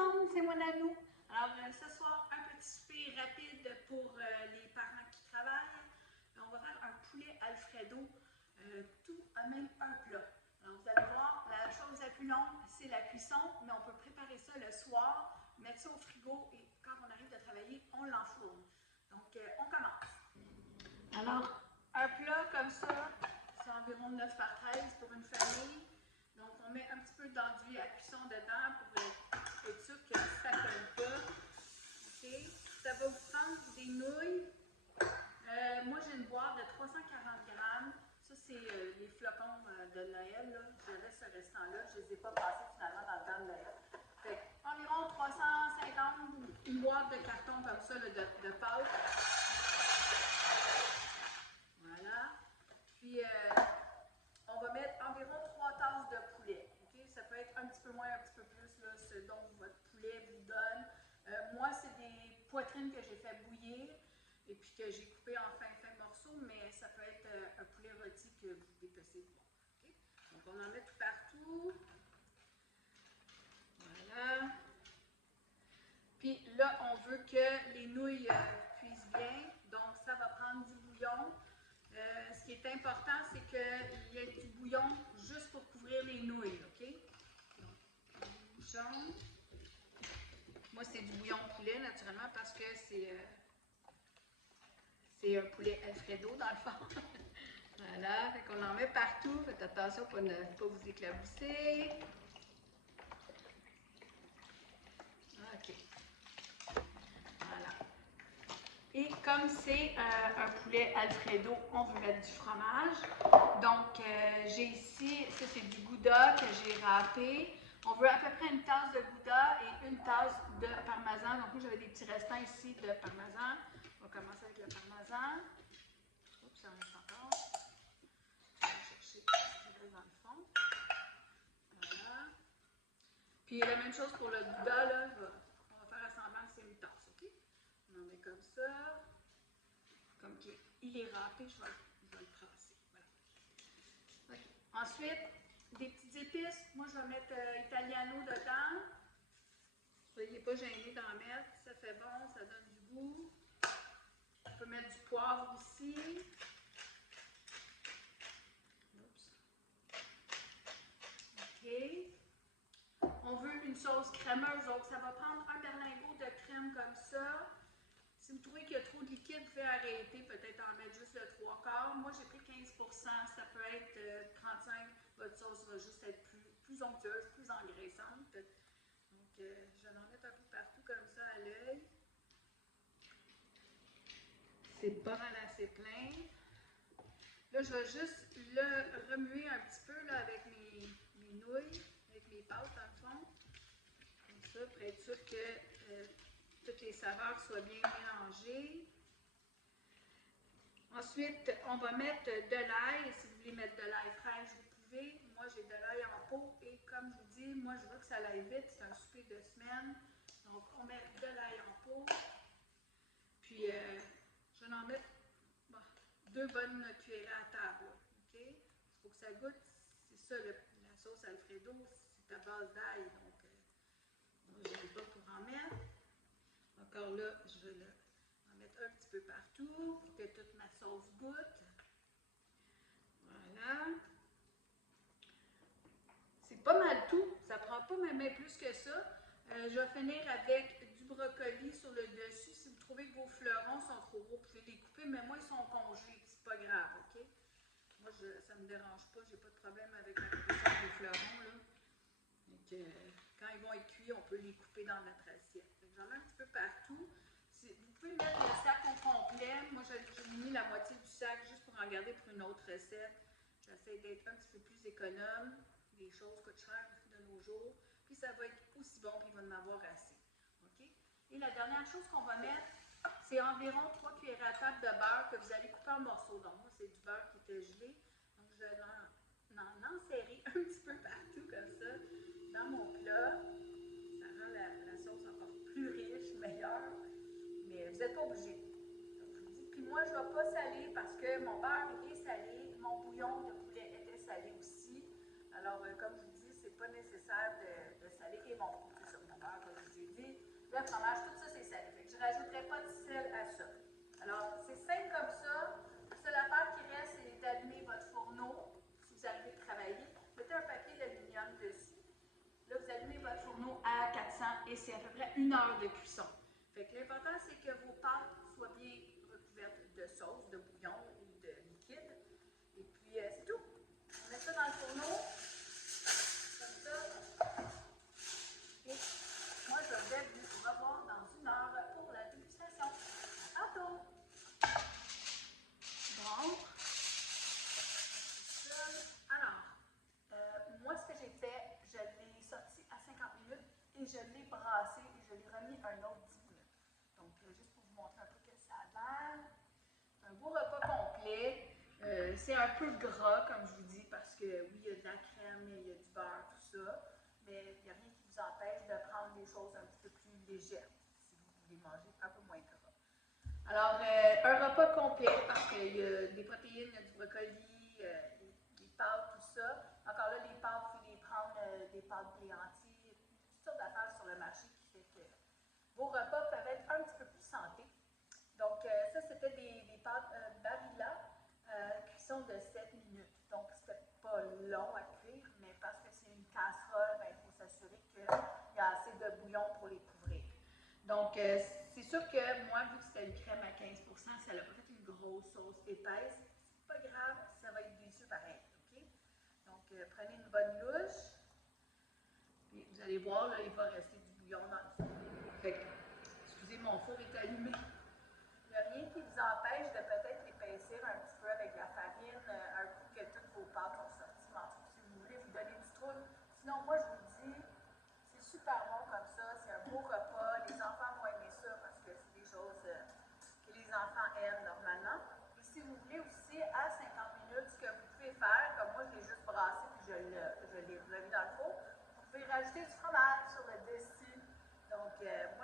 monde, c'est moi Nanou. Alors, ce soir, un petit souper rapide pour les parents qui travaillent. On va faire un poulet Alfredo, tout à même un plat. Alors, vous allez voir, la chose la plus longue, c'est la cuisson, mais on peut préparer ça le soir, mettre ça au frigo et quand on arrive de travailler, on l'enfourne. Donc, on commence. Alors, un plat comme ça, c'est environ 9 par 13 pour une famille. Donc, on met un petit peu d'enduit à cuisson dedans pour être sûr que ça ne colle pas. Okay. Ça va vous prendre des nouilles. Moi, j'ai une boîte de 340 grammes. Ça, c'est les flocons de Noël. J'avais ce restant-là. Je ne les ai pas passés finalement dans le temps de Noël. Fait environ 350, une boîte de carton comme ça de pâte. Voilà. Puis, on va mettre environ 3 tasses de poulet. Okay? Ça peut être un petit peu moins, un petit peu plus, là, ce dont votre poulet vous donne. Moi, c'est des poitrines que j'ai fait bouillir et puis que j'ai coupé en fin morceaux, mais ça peut être un poulet rôti que vous dépecez de bon. Okay? Donc, on en met tout partout. Voilà. Puis là, on veut que les nouilles cuisent bien. Donc, ça va prendre du bouillon. Ce qui est important, c'est qu'il y ait du bouillon juste pour couvrir les nouilles, OK? Donc, bouillon. Moi, c'est du bouillon poulet, naturellement, parce que c'est un poulet Alfredo, dans le fond. Voilà, fait qu'on en met partout. Faites attention pour ne pas vous éclabousser. OK. Voilà. Et comme c'est un poulet Alfredo, on veut mettre du fromage. Donc, j'ai ici, ça c'est du Gouda que j'ai râpé. On veut à peu près une tasse de Gouda et une tasse de parmesan. Donc, moi, j'avais des petits restants ici de parmesan. On va commencer avec le parmesan. Oups, ça reste encore. Je vais chercher ce qui reste dans le fond. Voilà. Puis, la même chose pour le Gouda, là, on va faire semblant que c'est une tasse, OK? On en met comme ça. Comme il est râpé, je vais le tracer. Voilà. Okay. Ensuite, des petites épices. Moi, je vais mettre Italiano dedans. Soyez pas gênés d'en mettre. Ça fait bon, ça donne du goût. On peut mettre du poivre aussi. Oups. OK. On veut une sauce crémeuse, donc ça va prendre un berlingot de crème comme ça. Si vous trouvez qu'il y a trop de liquide, vous pouvez arrêter, peut-être en mettre juste le 3/4. Moi, j'ai pris 15%, ça peut être 35%. Votre sauce va juste être plus onctueuse, plus engraissante. Donc, je vais en mettre un peu partout comme ça à l'œil. C'est pas mal assez plein. Là, je vais juste le remuer un petit peu là, avec mes nouilles, avec mes pâtes dans le fond. Comme ça, pour être sûr que toutes les saveurs soient bien mélangées. Ensuite, on va mettre de l'ail. Si vous voulez mettre de l'ail fraîche, vous pouvez. Moi, j'ai de l'ail en pot et comme je vous dis, moi, je veux que ça aille vite. C'est un souper de semaine. Donc, on met de l'ail en pot. Puis, je vais en mettre 2 bonnes cuillerées à table. OK? Il faut que ça goûte. C'est ça, la sauce Alfredo, c'est à base d'ail. Donc, moi, je n'aime pas pour en mettre. Encore là, je vais en mettre un petit peu partout pour que toute ma sauce goûte. Voilà. C'est pas mal tout. Ça ne prend pas même plus que ça. Je vais finir avec du brocoli sur le dessus. Si vous trouvez que vos fleurons sont trop gros, vous pouvez les couper, mais moi, ils sont congelés. C'est pas grave, OK? Moi, ça ne me dérange pas. J'ai pas de problème avec la cuisson des fleurons, là. Donc, quand ils vont être cuits, on peut les couper dans notre assiette. J'en mets un petit peu partout. Vous pouvez mettre le sac au complet. Moi, j'ai mis la moitié du sac juste pour en garder pour une autre recette. J'essaie d'être un petit peu plus économe. Les choses coûtent cher de nos jours. Puis ça va être aussi bon, puis il va en avoir assez. OK? Et la dernière chose qu'on va mettre, c'est environ 3 cuillères à table de beurre que vous allez couper en morceaux. Donc, moi, c'est du beurre qui était gelé. Donc, je vais en enserrer un petit peu partout comme ça dans mon plat. Ça rend la sauce encore plus riche, meilleure. Mais vous n'êtes pas obligé. Donc, je vous dis. Puis moi, je ne vais pas saler parce que mon beurre est salé. Mon bouillon de poulet était salé aussi. Alors, comme je vous dis, c'est pas nécessaire de saler. Et mon beurre, comme je vous dis, Le fromage, tout ça, c'est salé. Fait que je ne rajouterai pas de sel à ça. Alors, c'est simple comme ça. La seule affaire qui reste, c'est d'allumer votre fourneau. Si vous arrivez de travailler, mettez un papier d'aluminium dessus. Là, vous allumez votre fourneau à 400 et c'est à peu près 1 heure de cuisson. Fait que l'important, c'est que vos pâtes soient bien recouvertes de sauce, de bouillon ou de liquide. Et puis, c'est tout. On met ça dans le fourneau, comme ça. Et moi, je vais vous revoir dans 1 heure pour la dégustation. À tantôt! Bon. Alors, moi, ce que j'ai fait, je l'ai sorti à 50 minutes et je l'ai brassé et je l'ai remis un autre 10 minutes. Donc, juste pour vous montrer un peu que ça a l'air. Un beau repas complet. C'est un peu gras, comme je vous dis, parce que oui, il y a de la crème, il y a du beurre, tout ça. Mais il n'y a rien qui vous empêche de prendre des choses un petit peu plus légères si vous voulez manger un peu moins gras. Alors, un repas complet parce qu'il y a des protéines, il y a du brocoli, des pâtes, tout ça. Encore là, les pâtes, il faut les prendre des pâtes blé entier, toutes sortes d'affaires sur le marché qui fait que vos repas peuvent être un petit peu plus santé. Donc, ça, c'était des pâtes Barilla, cuisson de 7 minutes. Donc, c'était pas long à cuire, mais parce que c'est une casserole, ben, il faut s'assurer qu'il y a assez de bouillon pour les couvrir. Donc, c'est sûr que moi, vu que c'était une crème à 15 ça n'a pas fait une grosse sauce épaisse. C'est pas grave, ça va être délicieux pareil, OK? Donc, prenez une bonne louche. Puis, vous allez voir, là, il va rester du bouillon dans le four. Fait que, excusez, mon four est allumé. Il n'y a rien qui vous empêche de peut-être épaissir un petit peu avec la farine un coup que toutes vos pâtes ont sorti. Mais en tout cas, si vous voulez vous donner du trouble. Sinon, moi, je vous dis, c'est super bon comme ça. C'est un beau repas. Les enfants vont aimer ça parce que c'est des choses que les enfants aiment normalement. Et si vous voulez aussi, à 50 minutes, ce que vous pouvez faire, comme moi, je l'ai juste brassé puis je l'ai remis dans le four, vous pouvez rajouter du fromage sur le dessus. Donc, vous